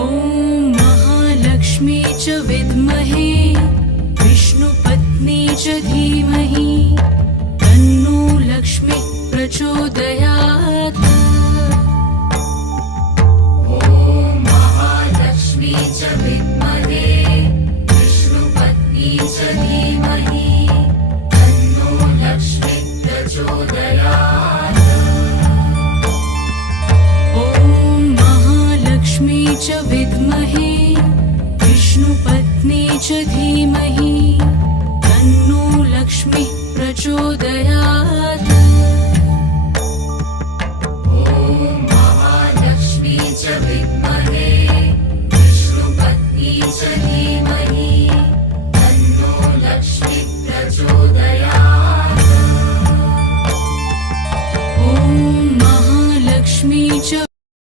ॐ महालक्ष्मी च विद्महे विष्णुपत्नी च धीमहि तन्नो लक्ष्मी प्रचोदयात्। ॐ महालक्ष्मी च विद्महे विष्णुपत्नी च धीमहि तन्नो लक्ष्मी प्रचोदयात्। ॐ महालक्ष्मी च विद्महे विष्णुपत्नी च धीमहि तन्नो लक्ष्मी प्रचोदयात्।